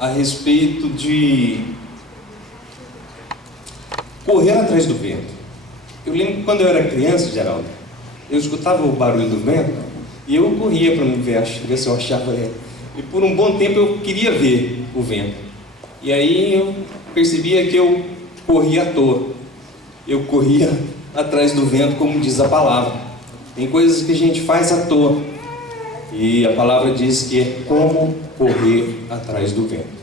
a respeito de correr atrás do vento. Eu lembro que quando eu era criança, Geraldo, eu escutava o barulho do vento e eu corria para ver se eu achava ele. E por um bom tempo eu queria ver o vento. E aí eu percebia que eu corria à toa. Eu corria atrás do vento, como diz a palavra. Tem coisas que a gente faz à toa. E a palavra diz que é como correr atrás do vento.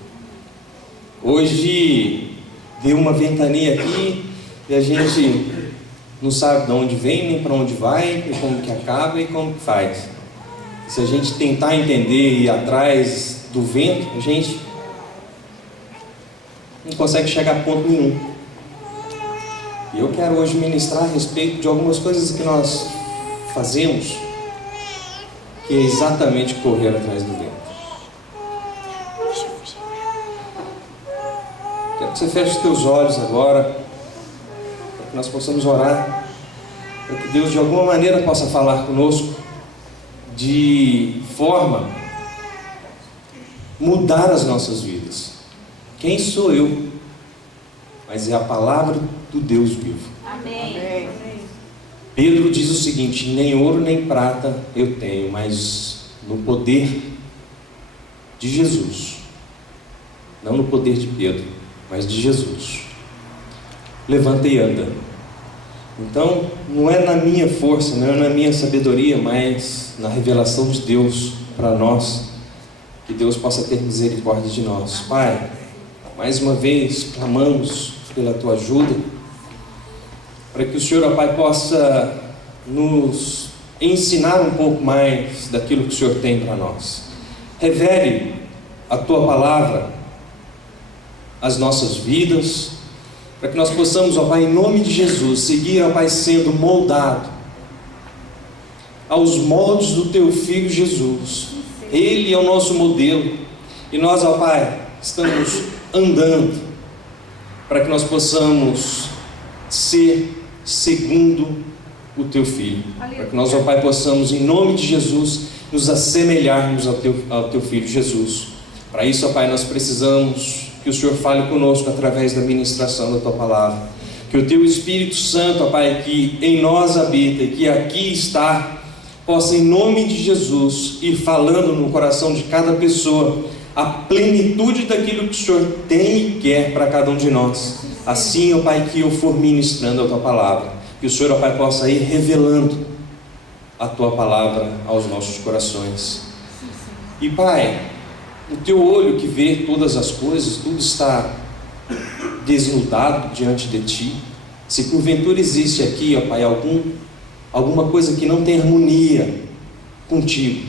Hoje deu uma ventania aqui e a gente não sabe de onde vem, nem para onde vai, e como que acaba e como que faz. Se a gente tentar entender e ir atrás do vento, a gente não consegue chegar a ponto nenhum. E eu quero hoje ministrar a respeito de algumas coisas que nós fazemos, que é exatamente correr atrás do vento. Quero que você feche os teus olhos agora, para que nós possamos orar, para que Deus de alguma maneira possa falar conosco, de forma a mudar as nossas vidas. Quem sou eu? Mas é a palavra do Deus vivo. Amém. Pedro diz o seguinte: nem ouro nem prata eu tenho, mas no poder de Jesus, não no poder de Pedro, mas de Jesus, levanta e anda. Então, não é na minha força, não é na minha sabedoria, mas na revelação de Deus para nós, que Deus possa ter misericórdia de nós. Pai, mais uma vez clamamos pela Tua ajuda, para que o Senhor, ó Pai, possa nos ensinar um pouco mais daquilo que o Senhor tem para nós. Revele a Tua palavra às nossas vidas, para que nós possamos, ó Pai, em nome de Jesus, seguir, ó Pai, sendo moldado aos moldes do Teu Filho Jesus. Ele é o nosso modelo, e nós, ó Pai, estamos andando para que nós possamos ser segundo o Teu Filho, para que nós, ó Pai, possamos, em nome de Jesus, nos assemelharmos ao Teu Filho Jesus. Para isso, ó Pai, nós precisamos que o Senhor fale conosco através da ministração da Tua palavra, que o Teu Espírito Santo, ó Pai, que em nós habita e que aqui está, possa, em nome de Jesus, ir falando no coração de cada pessoa a plenitude daquilo que o Senhor tem e quer para cada um de nós. Assim, ó Pai, que eu for ministrando a Tua palavra, que o Senhor, ó Pai, possa ir revelando a Tua palavra aos nossos corações. E Pai, o Teu olho que vê todas as coisas, tudo está desnudado diante de Ti. Se porventura existe aqui, ó Pai, alguma coisa que não tem harmonia contigo,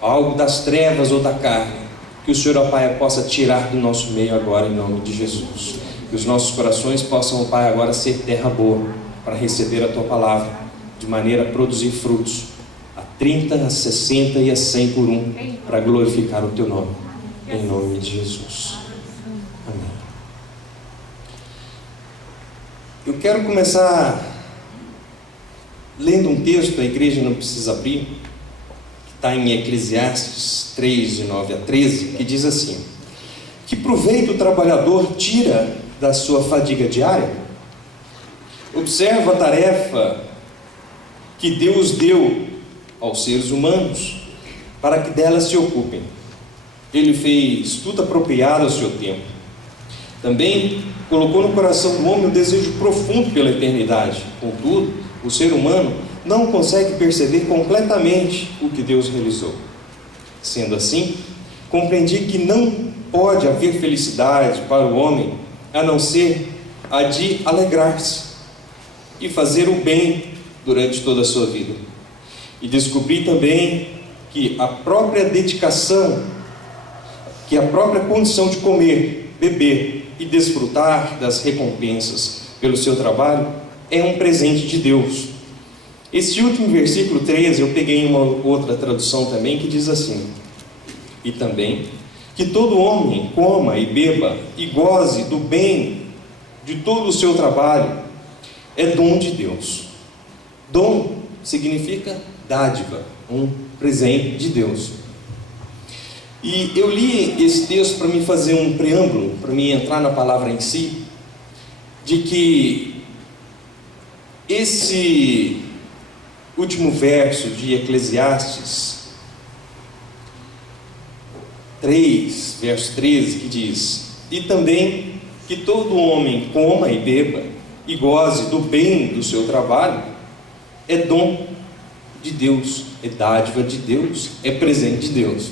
algo das trevas ou da carne, que o Senhor, ó Pai, possa tirar do nosso meio agora, em nome de Jesus. Que os nossos corações possam, ó Pai, agora ser terra boa, para receber a Tua palavra, de maneira a produzir frutos, a 30, a 60 e a 100 por um, para glorificar o Teu nome, em nome de Jesus. Amém. Eu quero começar lendo um texto, a igreja não precisa abrir, que está em Eclesiastes 3, de 9 a 13, que diz assim: que proveito o trabalhador tira da sua fadiga diária? Observa a tarefa que Deus deu aos seres humanos para que delas se ocupem. Ele fez tudo apropriado ao seu tempo. Também colocou no coração do homem um desejo profundo pela eternidade. Contudo, o ser humano não consegue perceber completamente o que Deus realizou. Sendo assim, compreendi que não pode haver felicidade para o homem a não ser a de alegrar-se e fazer o bem durante toda a sua vida. E descobri também que a própria dedicação, que a própria condição de comer, beber e desfrutar das recompensas pelo seu trabalho é um presente de Deus. Esse último versículo 13 eu peguei em uma outra tradução também, que diz assim: e também que todo homem coma e beba e goze do bem de todo o seu trabalho, é dom de Deus. Dom significa dádiva, um presente de Deus. E eu li esse texto para me fazer um preâmbulo, para me entrar na palavra em si, de que esse último verso de Eclesiastes 3, verso 13, que diz: e também que todo homem coma e beba e goze do bem do seu trabalho, é dom de Deus, é dádiva de Deus, é presente de Deus.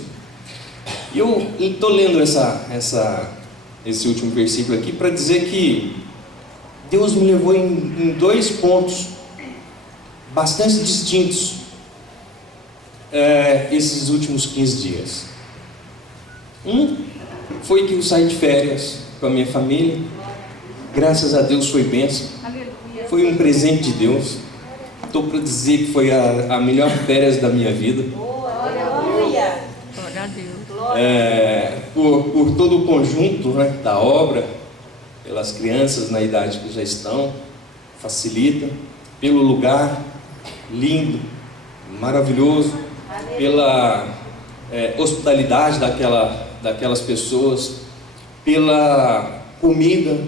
E eu estou lendo esse último versículo aqui para dizer que Deus me levou em dois pontos bastante distintos esses últimos 15 dias. Um foi que eu saí de férias com a minha família, graças a Deus foi bênção, foi um presente de Deus. Estou para dizer que foi a melhor férias da minha vida. Aleluia! Glória a Deus. Por todo o conjunto, né, da obra, pelas crianças na idade que já estão, facilita, pelo lugar lindo, maravilhoso, pela hospitalidade daquelas pessoas, pela comida,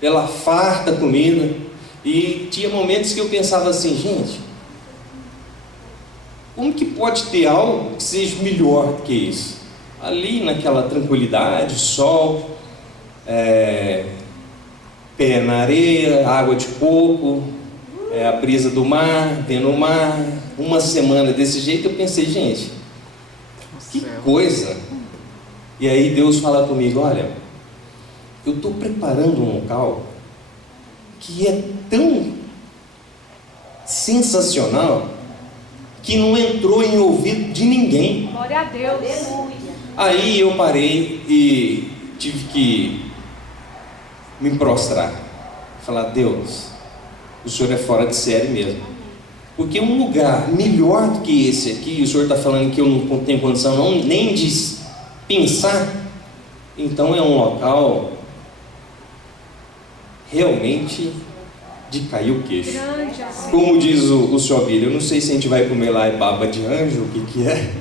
pela farta comida. E tinha momentos que eu pensava assim: gente, como que pode ter algo que seja melhor que isso? Ali naquela tranquilidade, sol, pé na areia, água de coco, a brisa do mar, vendo o mar, uma semana desse jeito. Eu pensei: gente, que coisa. E aí Deus fala comigo: olha, eu estou preparando um local que é tão sensacional que não entrou em ouvido de ninguém. Glória a Deus. Aí eu parei e tive que me prostrar, falar: Deus, o Senhor é fora de série mesmo, porque um lugar melhor do que esse aqui, o Senhor está falando que eu não tenho condição nem de pensar, então é um local realmente de cair o queixo. Como diz o senhor Bíblia, eu não sei se a gente vai comer lá baba de anjo, o que é,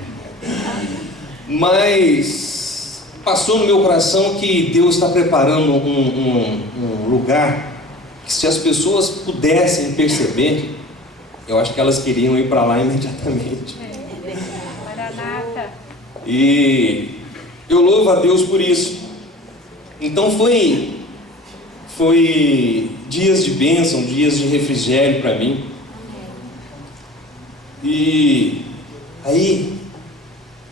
mas passou no meu coração que Deus está preparando um lugar que, se as pessoas pudessem perceber, eu acho que elas queriam ir para lá imediatamente. Maranata. E eu louvo a Deus por isso. Então foi dias de bênção, dias de refrigério para mim. E aí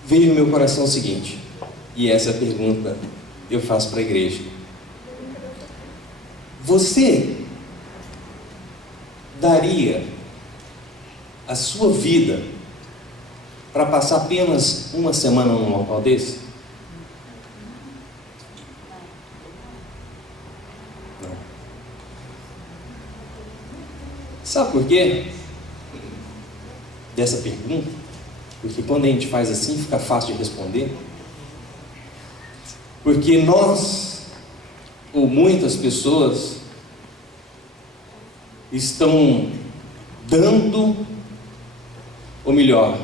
veio no meu coração o seguinte, e essa é a pergunta que eu faço para a igreja: você daria a sua vida para passar apenas uma semana num local desse? Não. Sabe por quê dessa pergunta? Porque quando a gente faz assim, fica fácil de responder. Porque nós, ou muitas pessoas, estão dando, ou melhor,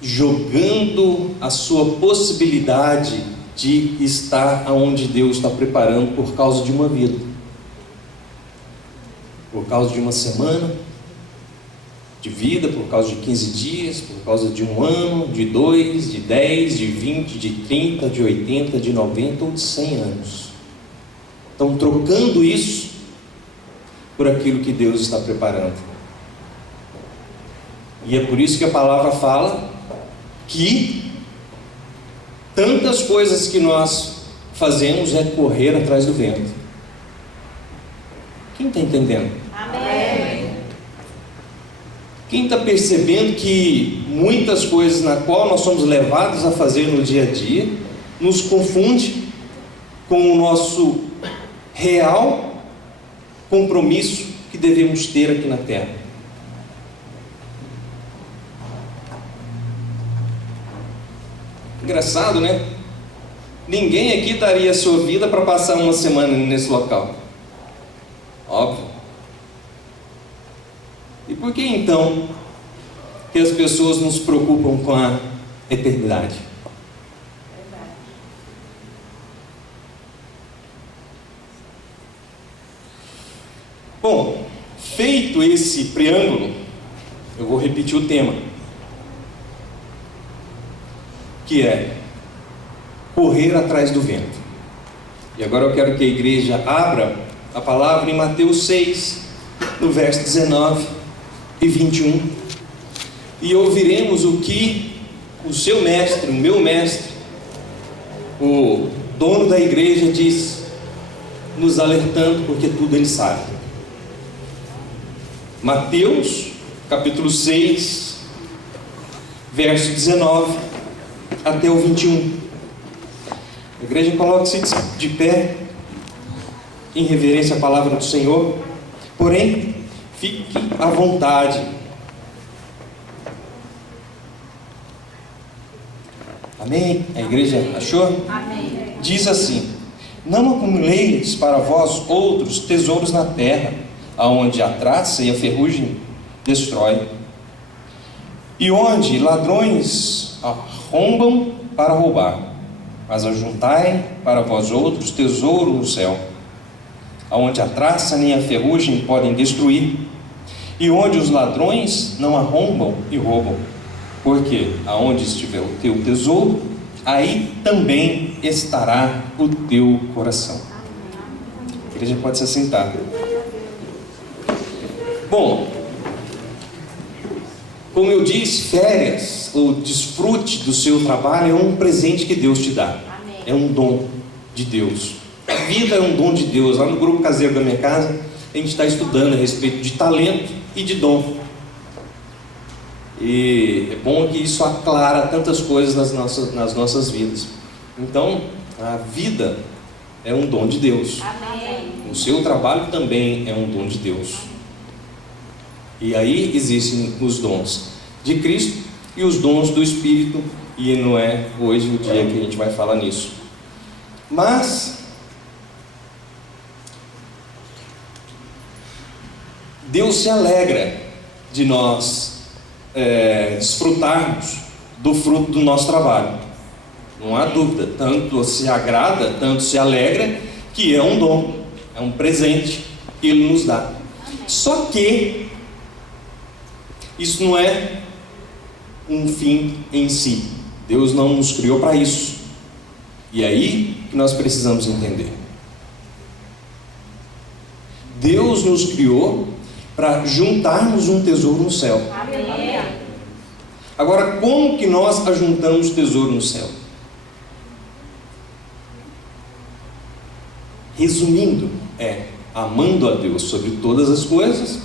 jogando a sua possibilidade de estar onde Deus está preparando por causa de uma vida, por causa de uma semana de vida, por causa de 15 dias, por causa de um ano, de 2, de 10, de 20, de 30, de 80, de 90 ou de 100 anos. Estão trocando isso por aquilo que Deus está preparando. E é por isso que a palavra fala que tantas coisas que nós fazemos é correr atrás do vento. Quem está entendendo? Amém. Quem está percebendo que muitas coisas na qual nós somos levados a fazer no dia a dia nos confunde com o nosso real compromisso que devemos ter aqui na terra? Engraçado, né? Ninguém aqui daria a sua vida para passar uma semana nesse local. Óbvio. E por que então que as pessoas não se preocupam com a eternidade? Bom, feito esse preâmbulo, eu vou repetir o tema, que é correr atrás do vento. E agora eu quero que a igreja abra a palavra em Mateus 6, no verso 19 e 21, e ouviremos o que o seu mestre, o meu mestre, o dono da igreja diz, nos alertando, porque tudo ele sabe. Mateus, capítulo 6, verso 19 até o 21. A igreja coloque-se de pé, em reverência à palavra do Senhor, porém, fique à vontade. Amém? A igreja achou? Amém. Diz assim: não acumuleis para vós outros tesouros na terra, aonde a traça e a ferrugem destrói, e onde ladrões arrombam para roubar, mas ajuntai para vós outros tesouro no céu, aonde a traça nem a ferrugem podem destruir, e onde os ladrões não arrombam e roubam, porque aonde estiver o teu tesouro, aí também estará o teu coração. A igreja pode se assentar. Bom, como eu disse, férias ou desfrute do seu trabalho é um presente que Deus te dá. É um dom de Deus. A vida é um dom de Deus. Lá no grupo caseiro da minha casa, a gente está estudando a respeito de talento e de dom. E é bom que isso aclara tantas coisas nas nossas vidas. Então, a vida é um dom de Deus. Amém. O seu trabalho também é um dom de Deus. E aí existem os dons de Cristo e os dons do Espírito, e não é hoje o dia que a gente vai falar nisso. Mas Deus se alegra de nós desfrutarmos do fruto do nosso trabalho. Não há dúvida, tanto se agrada, tanto se alegra, que é um dom, é um presente que Ele nos dá. Só que isso não é um fim em si. Deus não nos criou para isso. E é aí que nós precisamos entender. Deus nos criou para juntarmos um tesouro no céu. Amém. Agora, como que nós ajuntamos tesouro no céu? Resumindo, amando a Deus sobre todas as coisas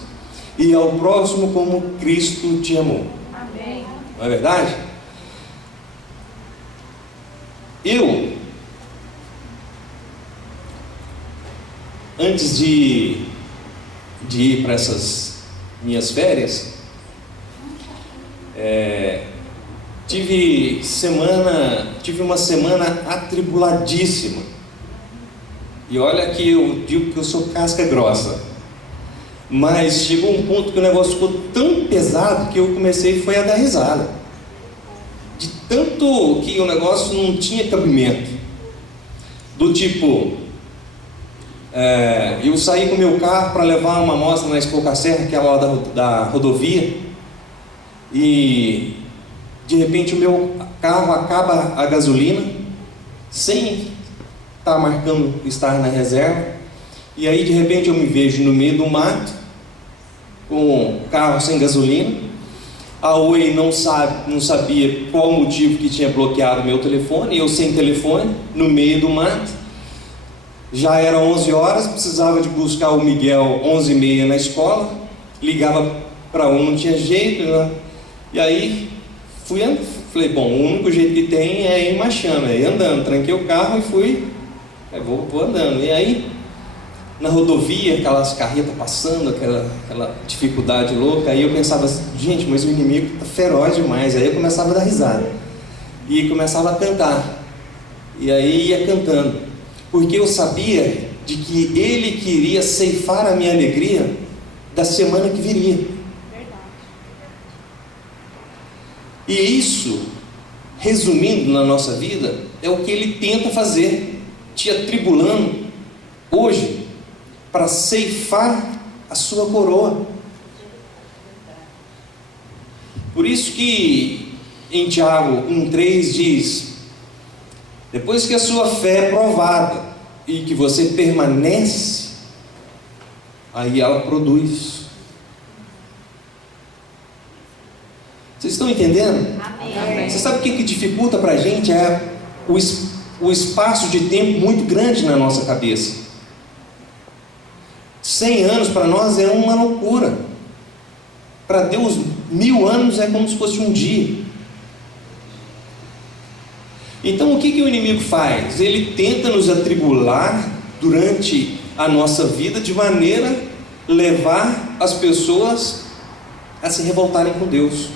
e ao próximo como Cristo te amou. Amém. Não é verdade? Eu, antes de ir para essas minhas férias, tive uma semana atribuladíssima. E olha que eu digo que eu sou casca grossa, mas chegou um ponto que o negócio ficou tão pesado que eu comecei a dar risada, de tanto que o negócio não tinha cabimento. Do tipo, eu saí com o meu carro para levar uma amostra na Expo Serra, que é lá da rodovia, e de repente o meu carro acaba a gasolina, sem estar marcando estar na reserva, e aí de repente eu me vejo no meio do mato, com o carro sem gasolina. A Oi não sabia qual o motivo que tinha bloqueado o meu telefone, eu sem telefone, no meio do mato. Já era 11 horas, precisava de buscar o Miguel 11h30 na escola, ligava para não tinha jeito, né? E aí falei, bom, o único jeito que tem é ir marchando, é ir andando. Tranquei o carro e fui, vou andando. E aí, na rodovia, aquelas carretas passando, aquela dificuldade louca, aí eu pensava assim, gente, mas o inimigo está feroz demais. Aí eu começava a dar risada e começava a cantar, e aí ia cantando, porque eu sabia de que Ele queria ceifar a minha alegria da semana que viria. E isso, resumindo na nossa vida, é o que Ele tenta fazer, te atribulando hoje, para ceifar a sua coroa. Por isso que em Tiago 1,3 diz: depois que a sua fé é provada e que você permanece, aí ela produz. Vocês estão entendendo? Amém. Você sabe o que dificulta para a gente? É o espaço de tempo muito grande na nossa cabeça. 100 anos para nós é uma loucura. Para Deus, 1000 anos é como se fosse um dia. Então o que o inimigo faz? Ele tenta nos atribular durante a nossa vida de maneira a levar as pessoas a se revoltarem com Deus,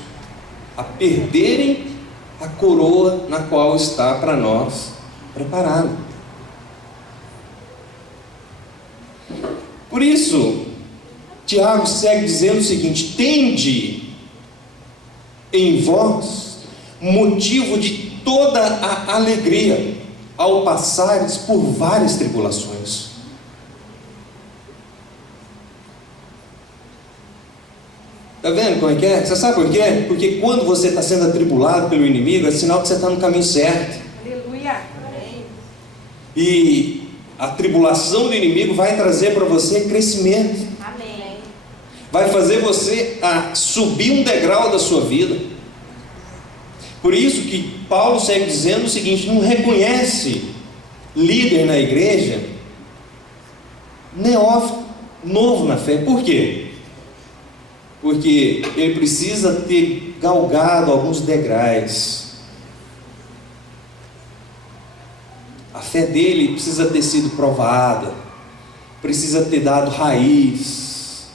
a perderem a coroa na qual está para nós preparado. Por isso, Tiago segue dizendo o seguinte: tende em vós motivo de toda a alegria ao passares por várias tribulações. Está vendo como é que é? Você sabe por quê? Porque quando você está sendo atribulado pelo inimigo, é sinal que você está no caminho certo. Aleluia. E a tribulação do inimigo vai trazer para você crescimento. Amém. Vai fazer você a subir um degrau da sua vida. Por isso que Paulo segue dizendo o seguinte: não reconhece líder na igreja neófito, novo na fé. Por quê? Porque ele precisa ter galgado alguns degraus. A fé dele precisa ter sido provada, precisa ter dado raiz.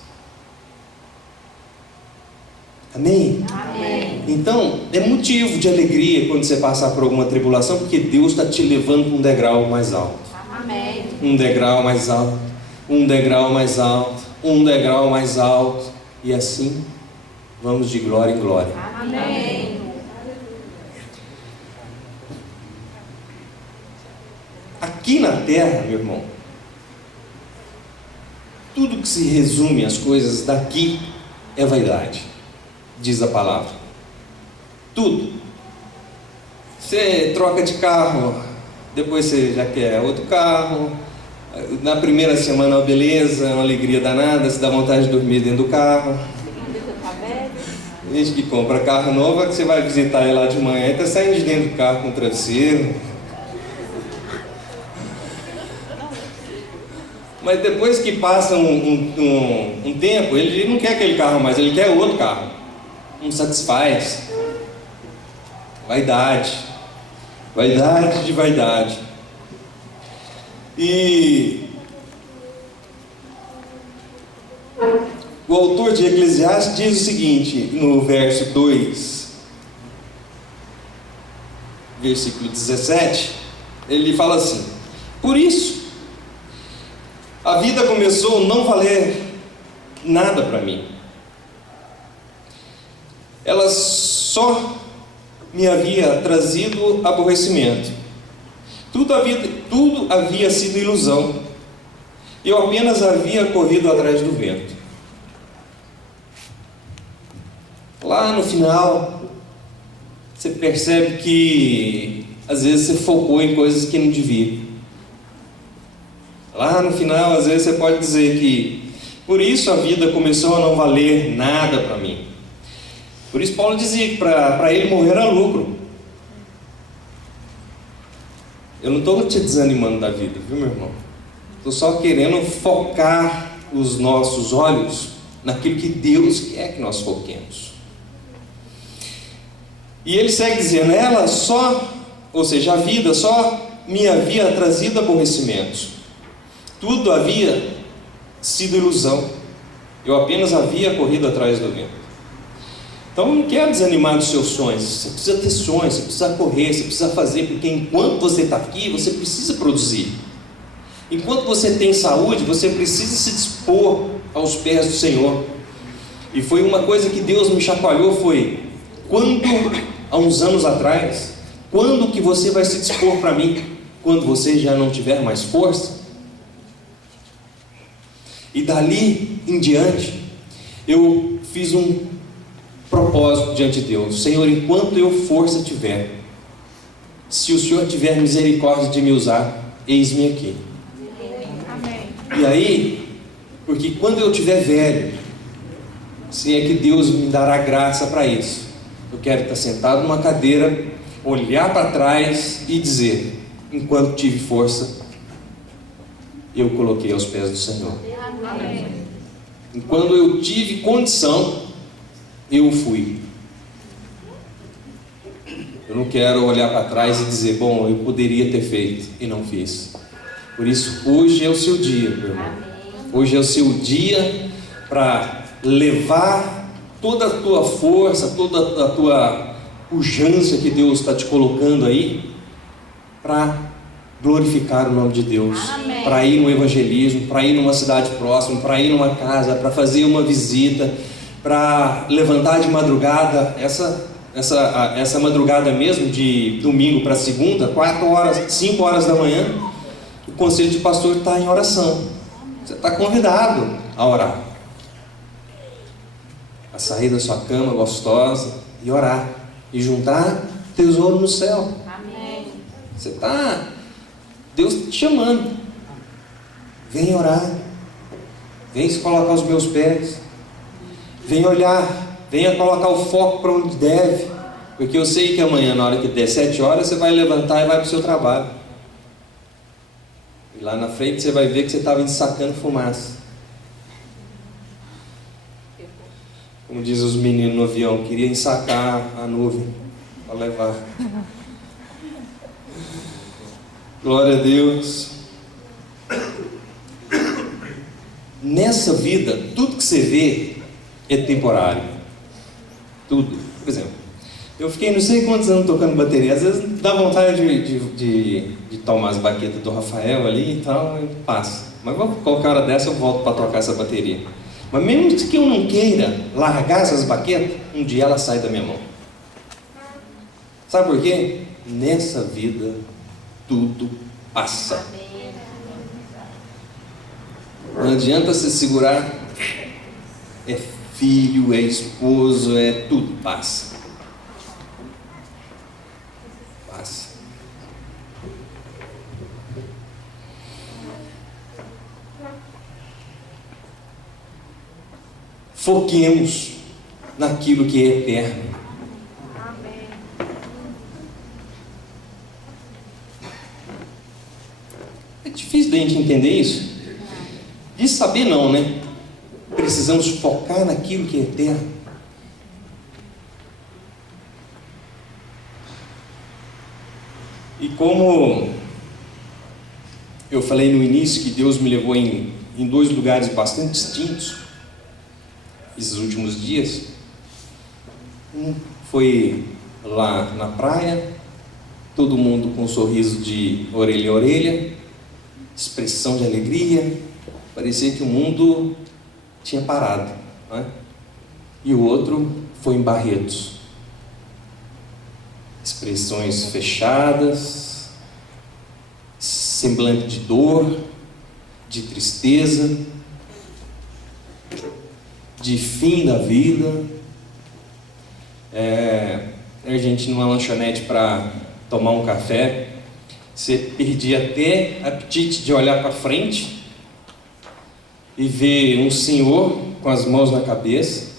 Amém? Amém. Então, é motivo de alegria quando você passar por alguma tribulação, porque Deus está te levando para um degrau mais alto. Amém. Um degrau mais alto, um degrau mais alto, um degrau mais alto. E assim, vamos de glória em glória. Amém. Aqui na terra, meu irmão, tudo que se resume às coisas daqui é vaidade, diz a palavra. Tudo. Você troca de carro, depois você já quer outro carro. Na primeira semana, beleza, uma alegria danada, se dá vontade de dormir dentro do carro. Gente que compra carro novo, que você vai visitar ele lá de manhã e está saindo de dentro do carro com o travesseiro. Mas depois que passa um tempo, ele não quer aquele carro mais, ele quer outro carro. Não satisfaz. Vaidade. Vaidade de vaidade. E o autor de Eclesiastes diz o seguinte, no verso 2, versículo 17, ele fala assim: por isso, a vida começou a não valer nada para mim. Ela só me havia trazido aborrecimento. Tudo havia sido ilusão. Eu apenas havia corrido atrás do vento. Lá no final, você percebe que às vezes você focou em coisas que não devia. Lá no final, às vezes você pode dizer que por isso a vida começou a não valer nada para mim. Por isso Paulo dizia que para ele morrer era lucro. Eu não estou te desanimando da vida, viu, meu irmão? Estou só querendo focar os nossos olhos naquilo que Deus quer que nós foquemos. E ele segue dizendo: ela só, ou seja, a vida só me havia trazido aborrecimentos. Tudo havia sido ilusão. Eu apenas havia corrido atrás do vento. Então não quero desanimar dos seus sonhos. Você precisa ter sonhos, você precisa correr, você precisa fazer, porque enquanto você está aqui, você precisa produzir. Enquanto você tem saúde, você precisa se dispor aos pés do Senhor. E foi uma coisa que Deus me chacoalhou, foi quando, há uns anos atrás, quando que você vai se dispor para mim? Quando você já não tiver mais força? E dali em diante, eu fiz um propósito diante de Deus: Senhor, enquanto eu força tiver, se o Senhor tiver misericórdia de me usar, eis-me aqui. Amém. E aí, porque quando eu estiver velho, se é que Deus me dará graça para isso, eu quero estar sentado numa cadeira, olhar para trás e dizer: enquanto tive força, eu coloquei aos pés do Senhor. Amém. Enquanto eu tive condição, eu fui. Eu não quero olhar para trás e dizer: bom, eu poderia ter feito e não fiz. Por isso, hoje é o seu dia, meu irmão. Hoje é o seu dia para levar toda a tua força, toda a tua pujança que Deus está te colocando aí, para glorificar o nome de Deus, para ir no evangelismo, para ir numa cidade próxima, para ir numa casa, para fazer uma visita, para levantar de madrugada, essa madrugada mesmo, de domingo para segunda, 4 horas, 5 horas da manhã, o conselho de pastor está em oração. Você está convidado a orar, a sair da sua cama gostosa e orar, e juntar tesouro no céu. Amém. Você está, Deus te chamando. Vem orar, vem se colocar aos meus pés, vem olhar, venha colocar o foco para onde deve, porque eu sei que amanhã, na hora que der 7 horas, você vai levantar e vai para o seu trabalho, e lá na frente você vai ver que você estava ensacando fumaça. Como diz os meninos no avião, queria ensacar a nuvem para levar. Glória a Deus. Nessa vida, tudo que você vê é temporário. Tudo. Por exemplo, eu fiquei não sei quantos anos tocando bateria. Às vezes dá vontade de tomar as baquetas do Rafael ali e tal, e passa. Mas qualquer hora dessa eu volto para tocar essa bateria. Mas mesmo que eu não queira largar essas baquetas, um dia ela sai da minha mão. Sabe por quê? Nessa vida tudo passa. Não adianta se segurar. É filho, é esposo, é tudo passa. Passa. Foquemos naquilo que é eterno. Amém. É difícil da gente entender isso. De saber não, né? Precisamos focar naquilo que é eterno. E como eu falei no início que Deus me levou em 2 lugares bastante distintos esses últimos dias. Um foi lá na praia, todo mundo com um sorriso de orelha a orelha, expressão de alegria, parecia que o mundo tinha parado, não é? E o outro foi em Barretos, expressões fechadas, semblante de dor, de tristeza, de fim da vida. A gente numa lanchonete para tomar um café, você perdia até apetite de olhar para frente e ver um senhor com as mãos na cabeça,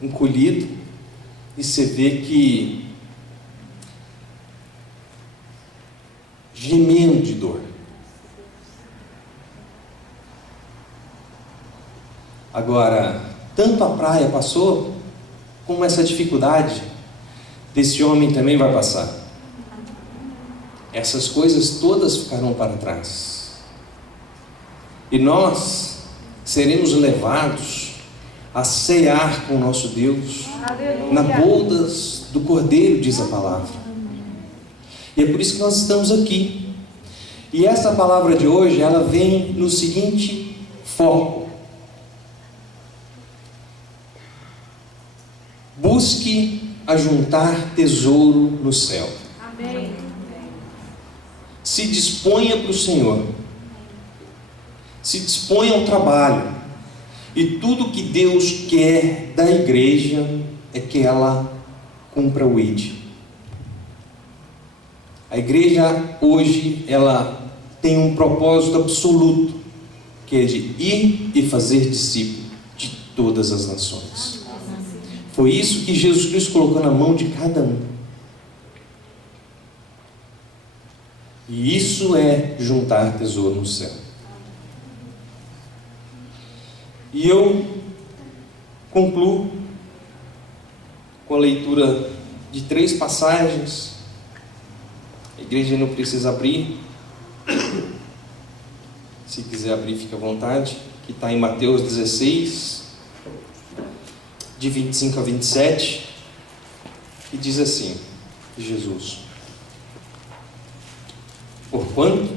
encolhido, e você vê que gemendo de dor. Agora, tanto a praia passou, como essa dificuldade desse homem também vai passar. Essas coisas todas ficarão para trás. E nós seremos levados a cear com o nosso Deus, na bodas do Cordeiro, diz a palavra. E é por isso que nós estamos aqui. E essa palavra de hoje, ela vem no seguinte foco: busque ajuntar tesouro no céu. Amém. Se disponha para o Senhor. Se disponha ao trabalho. E tudo que Deus quer da igreja é que ela cumpra o ID. A igreja hoje, ela tem um propósito absoluto, que é de ir e fazer discípulo de todas as nações. Foi isso que Jesus Cristo colocou na mão de cada um. E isso é juntar tesouro no céu. E eu concluo com a leitura de 3 passagens. A igreja não precisa abrir. Se quiser abrir, fique à vontade. Que está em Mateus 16, de 25 a 27, que diz assim, Jesus: porquanto,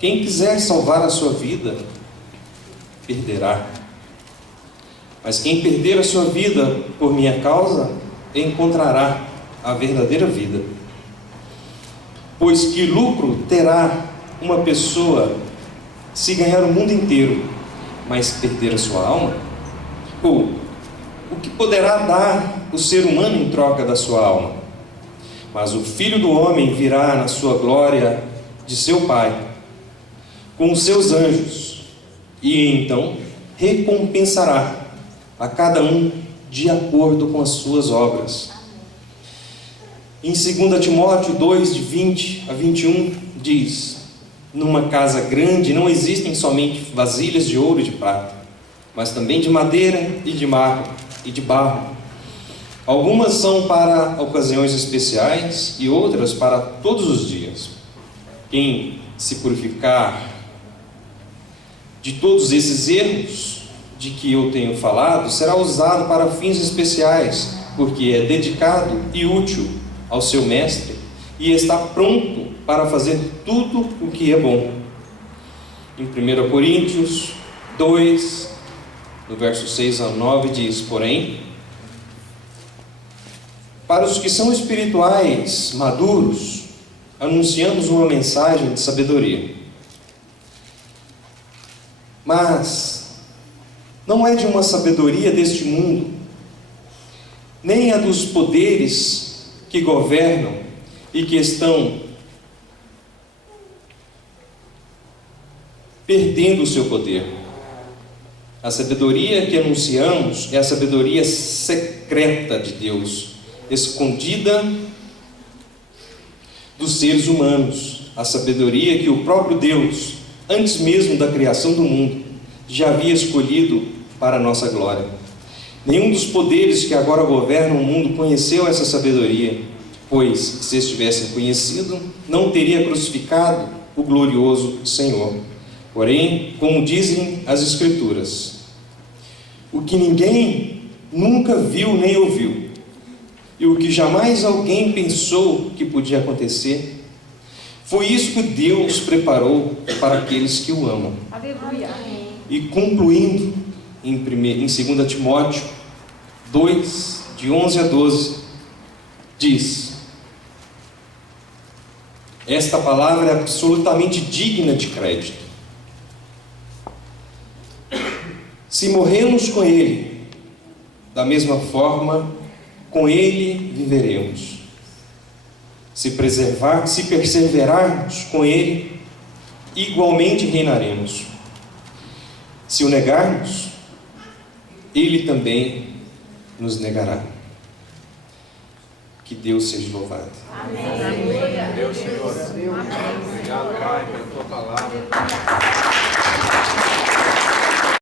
quem quiser salvar a sua vida, perderá. Mas quem perder a sua vida por minha causa, encontrará a verdadeira vida. Pois que lucro terá uma pessoa se ganhar o mundo inteiro, mas perder a sua alma? Ou o que poderá dar o ser humano em troca da sua alma? Mas o Filho do Homem virá na sua glória de seu Pai, com os seus anjos, e então recompensará a cada um de acordo com as suas obras. Em 2 Timóteo 2, de 20 a 21, diz: numa casa grande não existem somente vasilhas de ouro e de prata, mas também de madeira e de mármore e de barro. Algumas são para ocasiões especiais e outras para todos os dias. Quem se purificar de todos esses erros de que eu tenho falado será usado para fins especiais, porque é dedicado e útil ao seu mestre e está pronto para fazer tudo o que é bom. Em 1 Coríntios 2, no verso 6 a 9, diz: porém, para os que são espirituais, maduros, anunciamos uma mensagem de sabedoria. Mas não é de uma sabedoria deste mundo, nem a dos poderes que governam e que estão perdendo o seu poder. A sabedoria que anunciamos é a sabedoria secreta de Deus, escondida dos seres humanos. A sabedoria que o próprio Deus, antes mesmo da criação do mundo, já havia escolhido para a nossa glória. Nenhum dos poderes que agora governam o mundo conheceu essa sabedoria, pois, se estivessem conhecido, não teria crucificado o glorioso Senhor. Porém, como dizem as Escrituras, o que ninguém nunca viu nem ouviu, e o que jamais alguém pensou que podia acontecer, foi isso que Deus preparou para aqueles que o amam. Aleluia. E concluindo, em 2 Timóteo 2, de 11 a 12, diz: esta palavra é absolutamente digna de crédito. Se morremos com Ele, da mesma forma, com Ele viveremos. Se perseverarmos com Ele, igualmente reinaremos. Se o negarmos, Ele também nos negará. Que Deus seja louvado. Amém. Deus, Senhor. Obrigado, Pai, pela tua palavra.